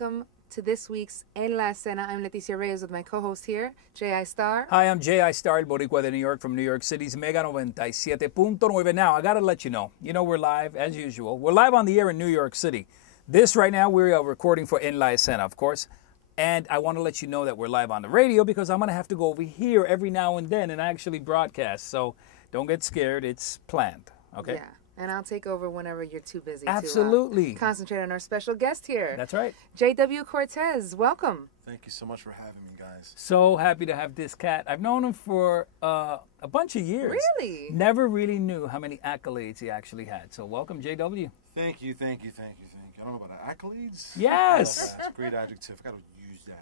welcome to this week's En la Escena. I'm Leticia Reyes with my co-host here, J.I. Star. Hi, I'm J.I. Star, el Boricua de New York from New York City's Mega 97.9. Now, I got to let you know, we're live as usual. We're live on the air in New York City. This right now, we are recording for En la Escena, of course. And I want to let you know that we're live on the radio because I'm going to have to go over here every now and then and actually broadcast. So don't get scared. It's planned. Okay? Yeah. And I'll take over whenever you're too busy Absolutely. to concentrate on our special guest here. That's right. J.W. Cortes, welcome. Thank you so much for having me, guys. So happy to have this cat. I've known him for a bunch of years. Really? Never really knew how many accolades he actually had. So welcome, J.W. Thank you. I don't know about accolades. Yes. That's a great adjective. I got to use that.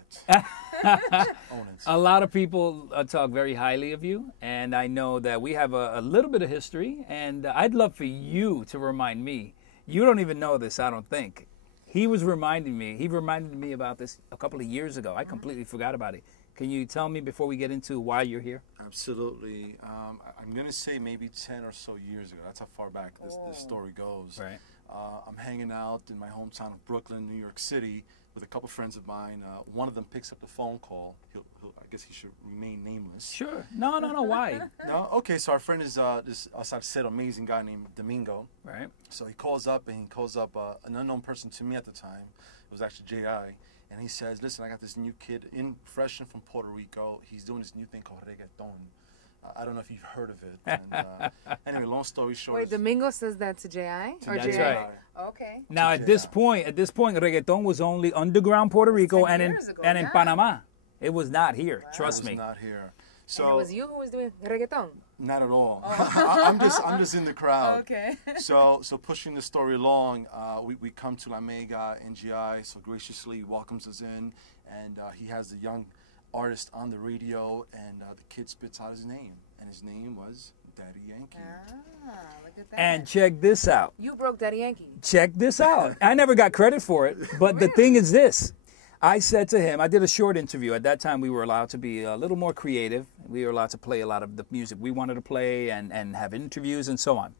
Own it. A lot of people talk very highly of you, and I know that we have a little bit of history, and I'd love for you to remind me. You don't even know this, I don't think. He reminded me about this a couple of years ago. I completely forgot about it. Can you tell me before we get into why you're here? Absolutely. I'm going to say maybe 10 or so years ago. That's how far back this story goes. Right. I'm hanging out in my hometown of Brooklyn, New York City, with a couple friends of mine. One of them picks up the phone call. I guess he should remain nameless. Sure. No. Why? No? Okay, so our friend is this, as I've said, amazing guy named Domingo. Right. So he calls up an unknown person to me at the time. It was actually J.I. And he says, listen, I got this new kid fresh in from Puerto Rico. He's doing this new thing called reggaeton. I don't know if you've heard of it. And, anyway, long story short. Wait, Domingo says that to J.I.? Or That's J.I.? right. Okay. Now, at this point, reggaeton was only underground Puerto Rico and in Panama. It was not here. Wow. Trust me. It was not here. So and it was you who was doing reggaeton? Not at all. Oh. I'm just in the crowd. Okay. So pushing the story along, we come to La Mega, NGI, so graciously welcomes us in, and he has the young artist on the radio, and the kid spits out his name, and his name was Daddy Yankee. Ah, look at that. And check this out. You broke Daddy Yankee. Check this out. I never got credit for it, but Really? The thing is this. I said to him, I did a short interview. At that time, we were allowed to be a little more creative. We were allowed to play a lot of the music we wanted to play and have interviews and so on.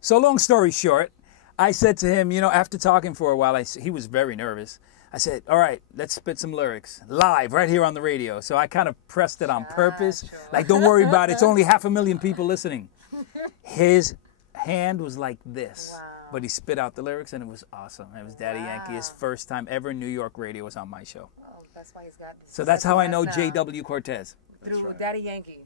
So long story short, I said to him, after talking for a while, he was very nervous. I said, all right, let's spit some lyrics live right here on the radio. So I kind of pressed it on purpose. Sure. Like, don't worry about it. It's only 500,000 people listening. His hand was like this. Wow. But he spit out the lyrics, and it was awesome. It was Daddy Yankee. His first time ever New York radio was on my show. Oh, that's why he's got this. So that's how I know J.W. Cortes. Through right. Daddy Yankee.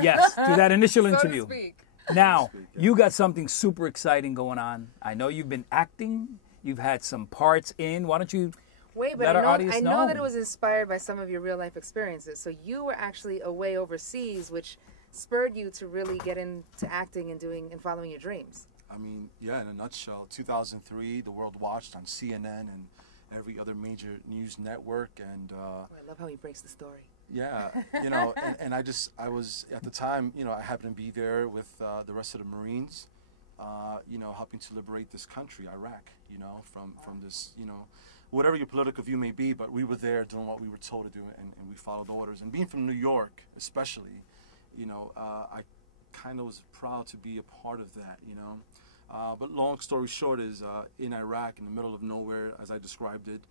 Yes, through that initial interview. So to speak. Now, you got something super exciting going on. I know you've been acting. You've had some parts in. Why don't you Wait, but let our audience I know? know that it was inspired by some of your real life experiences. So you were actually away overseas, which spurred you to really get into acting and following your dreams. I mean, yeah, in a nutshell, 2003, the world watched on CNN and every other major news network, and I love how he breaks the story. yeah, and I was at the time, I happened to be there with the rest of the Marines, helping to liberate this country, Iraq, from this, whatever your political view may be, but we were there doing what we were told to do, and we followed orders. And being from New York, especially, I kind of was proud to be a part of that, but long story short is in Iraq, in the middle of nowhere, as I described it,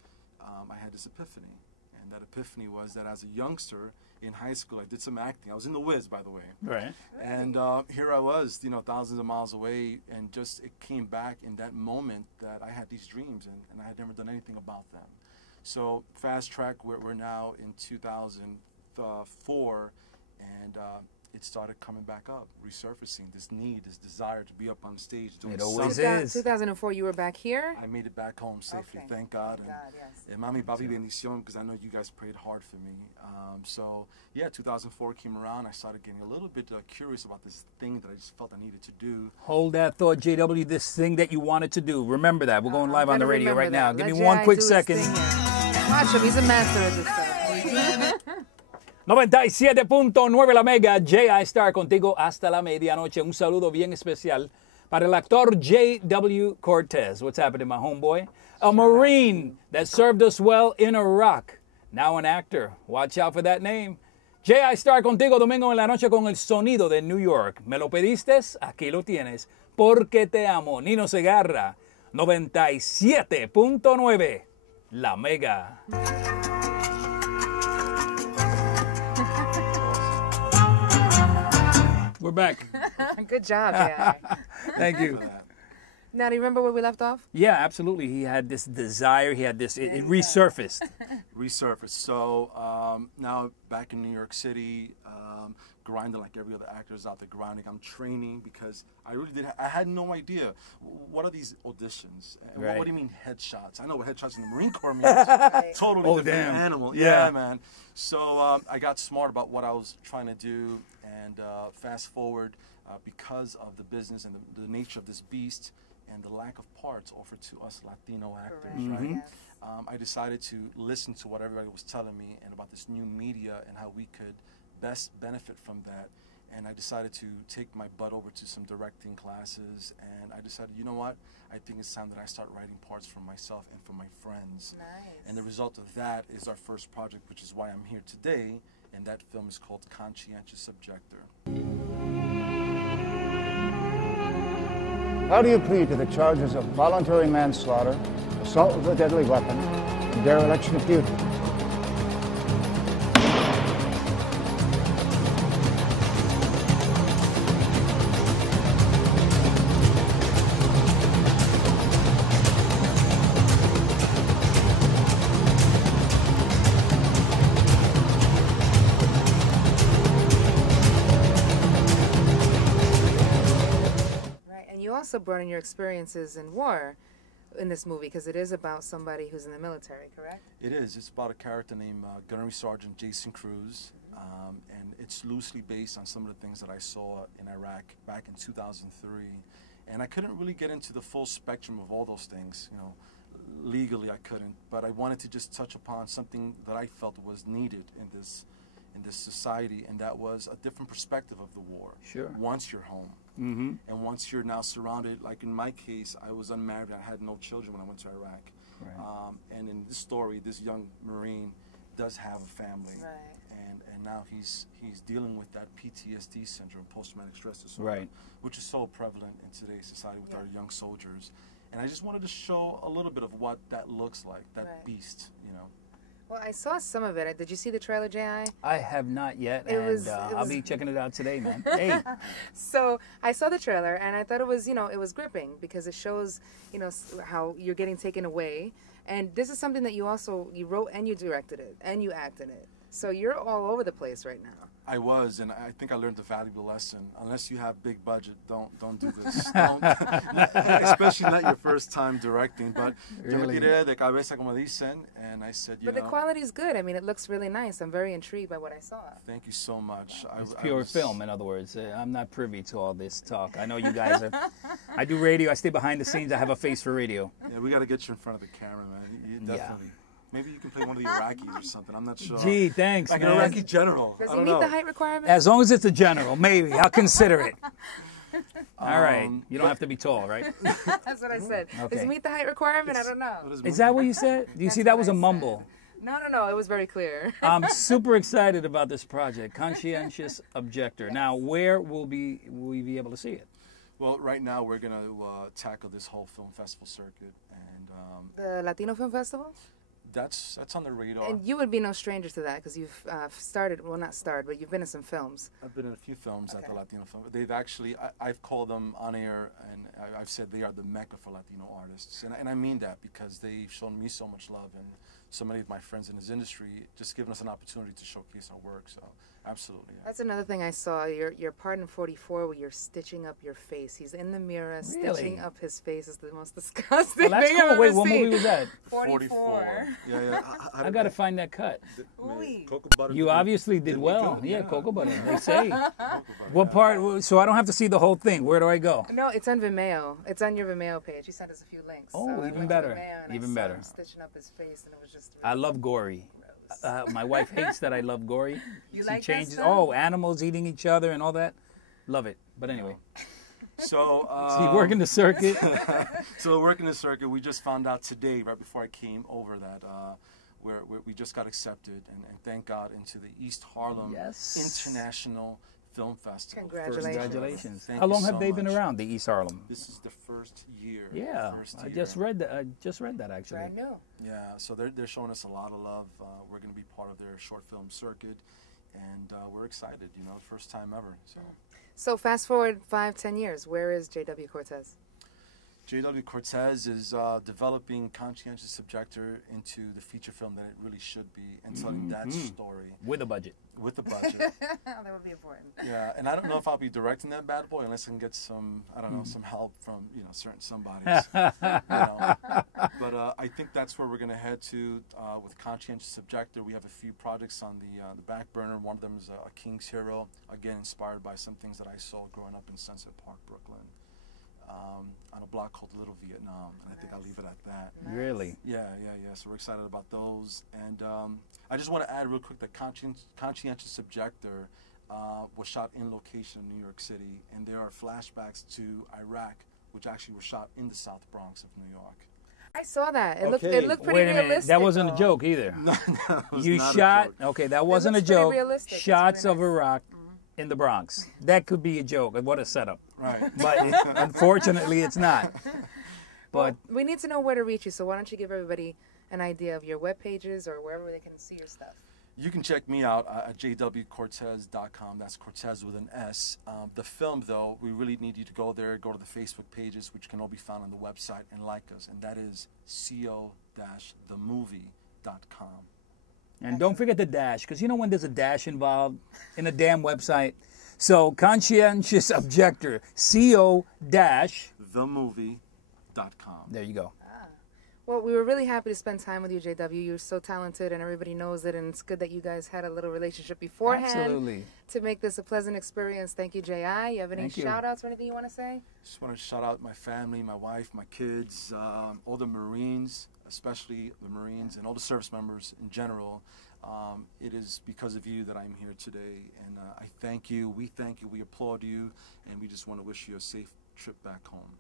I had this epiphany. And that epiphany was that as a youngster in high school, I did some acting. I was in the Wiz, by the way. Right. And here I was, thousands of miles away, and just it came back in that moment that I had these dreams, and I had never done anything about them. So fast track, we're now in 2004, and it started coming back up, resurfacing, this need, this desire to be up on stage doing something. It always is. 2004, you were back here? I made it back home safely, Okay. thank God. Thank God, yes. And Mami Papi bendición, because I know you guys prayed hard for me. So, yeah, 2004 came around. I started getting a little bit curious about this thing that I just felt I needed to do. Hold that thought, JW, this thing that you wanted to do. Remember that. We're going live on the radio right now. Give me one quick second. Watch him. He's a master at this stuff. 97.9 La Mega, J.I. Star contigo hasta la medianoche. Un saludo bien especial para el actor J.W. Cortes. What's happening, my homeboy? A Marine that served us well in Iraq. Now an actor. Watch out for that name. J.I. Star contigo domingo en la noche con el sonido de New York. ¿Me lo pediste? Aquí lo tienes. Porque te amo. Nino Segarra, 97.9 La Mega. We're back. Good job, J.I. Thank you. Now, do you remember where we left off? Yeah, absolutely. He had this desire. He had this. It resurfaced. Resurfaced. So now back in New York City, grinding like every other actor is out there grinding. I'm training because I really did. I had no idea what are these auditions. And Right. what do you mean headshots? I know what headshots in the Marine Corps means. Totally Oh, different damn. animal. Yeah. Yeah, man. So I got smart about what I was trying to do, and fast forward because of the business and the nature of this beast. And the lack of parts offered to us Latino actors, right? Yes. I decided to listen to what everybody was telling me and about this new media and how we could best benefit from that. And I decided to take my butt over to some directing classes. And I decided, you know what? I think it's time that I start writing parts for myself and for my friends. Nice. And the result of that is our first project, which is why I'm here today. And that film is called Conscientious Objector. How do you plead to the charges of voluntary manslaughter, assault with a deadly weapon, and dereliction of duty? Also brought in your experiences in war in this movie because it is about somebody who's in the military, correct? It is. It's about a character named Gunnery Sergeant Jason Cruz, and it's loosely based on some of the things that I saw in Iraq back in 2003. And I couldn't really get into the full spectrum of all those things, you know. Legally, I couldn't, but I wanted to just touch upon something that I felt was needed in this society, and that was a different perspective of the war. Sure. Once you're home. Mm-hmm. And once you're now surrounded, like in my case, I was unmarried. I had no children when I went to Iraq. Right. And in this story, this young Marine does have a family. Right. And now he's dealing with that PTSD syndrome, post-traumatic stress disorder, Right. which is so prevalent in today's society with our young soldiers. And I just wanted to show a little bit of what that looks like, that beast, you know. Well, I saw some of it. Did you see the trailer, J.I.? I have not yet, I'll be checking it out today, man. Hey. So I saw the trailer, and I thought it was, it was gripping because it shows, how you're getting taken away. And this is something that you wrote and you directed it, and you acted it. So you're all over the place right now. I was, and I think I learned a valuable lesson. Unless you have big budget, don't do this. Especially not your first time directing. But yo me tiré de cabeza, como dicen, and I said, But the quality is good. I mean, it looks really nice. I'm very intrigued by what I saw. Thank you so much. It's pure film, in other words. I'm not privy to all this talk. I know you guys are. I do radio. I stay behind the scenes. I have a face for radio. Yeah, we got to get you in front of the camera, man. You definitely. Yeah. Maybe you can play one of the Iraqis or something. I'm not sure. Gee, thanks, like man. an Iraqi general. Does he meet the height requirement? As long as it's a general, maybe. I'll consider it. All right. You don't have to be tall, right? That's what I said. Okay. Does he meet the height requirement? I don't know. Is that what you said? Do you see that was a mumble? No. It was very clear. I'm super excited about this project, Conscientious Objector. Now, where will we be able to see it? Well, right now we're going to tackle this whole film festival circuit. And the Latino Film Festival? That's on the radar. And you would be no stranger to that because you've but you've been in some films. I've been in a few films at the Latino Film. They've actually, I've called them on air, and I've said they are the Mecca for Latino artists. And I mean that because they've shown me so much love, and so many of my friends in this industry just giving us an opportunity to showcase our work. So, absolutely. Yeah. That's another thing I saw. Your part in 44 where you're stitching up your face. He's in the mirror stitching up his face is the most disgusting that's thing cool. I've ever Wait, seen. what movie was that? 44. Yeah. I got to find that cut. Cocoa butter. You obviously did well. Yeah, cocoa butter. They say. Butter, What part? So I don't have to see the whole thing. Where do I go? No, it's on Vimeo. It's on your Vimeo page. You sent us a few links. Oh, so even better. Even better. Him stitching up his face, and it was just. Really I love gory. My wife hates that I love gory. You she like changes. that stuff? Oh, animals eating each other and all that. Love it. But anyway. So working the circuit. So working the circuit, we just found out today, right before I came over, that we just got accepted, and thank God, into the East Harlem International Film Festival. Congratulations. Congratulations. Thank How you long so have they been much. around, the East Harlem? This is the first year. Yeah, First I year. just read that. I just read that actually. Brand new. Yeah, so they're showing us a lot of love. We're going to be part of their short film circuit, and we're excited. You know, first time ever. So fast forward 5-10 years. Where is J.W. Cortes? J.W. Cortes is developing Conscientious Objector into the feature film that it really should be, and telling that story With a budget. with a budget. That would be important. Yeah, and I don't know if I'll be directing that bad boy unless I can get some, I don't know, some help from, certain somebodies. But I think that's where we're going to head to with Conscientious Objector. We have a few projects on the back burner. One of them is a King's Hero, again, inspired by some things that I saw growing up in Sunset Park, Brooklyn, on a block called Little Vietnam. And I think I'll leave it at that. Really? Yeah. So we're excited about those. And I just want to add real quick that Conscientious Objector was shot in location in New York City, and there are flashbacks to Iraq, which actually were shot in the South Bronx of New York. I saw that. It Okay. looked pretty Wait a minute. realistic. That wasn't a though. joke either. No, it was You not a shot. joke. Okay, that wasn't a looks pretty joke. realistic. It's Shots pretty of nice. Iraq in the Bronx. That could be a joke. What a setup. Right. But unfortunately, it's not. But We need to know where to reach you, so why don't you give everybody an idea of your web pages or wherever they can see your stuff? You can check me out at jwcortez.com. That's Cortez with an S. The film, though, we really need you to go there, go to the Facebook pages, which can all be found on the website, and like us. And that is co-themovie.com. and don't forget the dash, because you know when there's a dash involved in a damn website. So Conscientious Objector, CO dash. Themovie.com. There you go. Well, we were really happy to spend time with you, JW. You're so talented, and everybody knows it, and it's good that you guys had a little relationship beforehand Absolutely. to make this a pleasant experience. Thank you, J.I. You have any Thank you. shout-outs or anything you want to say? Just want to shout out my family, my wife, my kids, all the Marines, especially the Marines, and all the service members in general. It is because of you that I'm here today, and I thank you, we applaud you, and we just want to wish you a safe trip back home.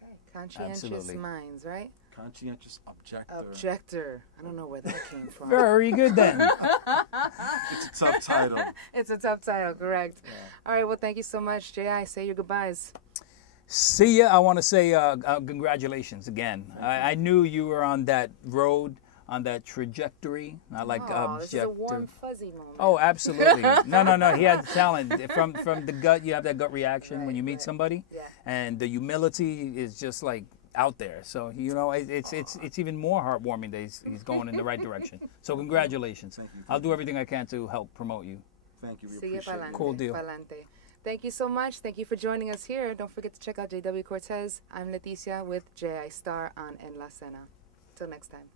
Okay. Conscientious Absolutely. Minds, right? Conscientious Objector. Objector. I don't know where that came from. Very good then. It's a tough title. It's a tough title, correct. Yeah. All right, well, thank you so much, J.I. Say your goodbyes. See ya. I want to say congratulations again. I knew you were on that road, on that trajectory. I like This is a warm, objective. fuzzy moment. Oh, absolutely. No. He had talent. From the gut, you have that gut reaction when you meet somebody. Yeah. And the humility is just like out there. So, it's even more heartwarming that he's going in the right direction. So congratulations. Thank you. I'll do everything I can to help promote you. Thank you. We Sigue appreciate it. pa'lante, Cool deal. pa'lante. Thank you so much. Thank you for joining us here. Don't forget to check out J.W. Cortez. I'm Leticia with J.I. Star on En La Escena. Till next time.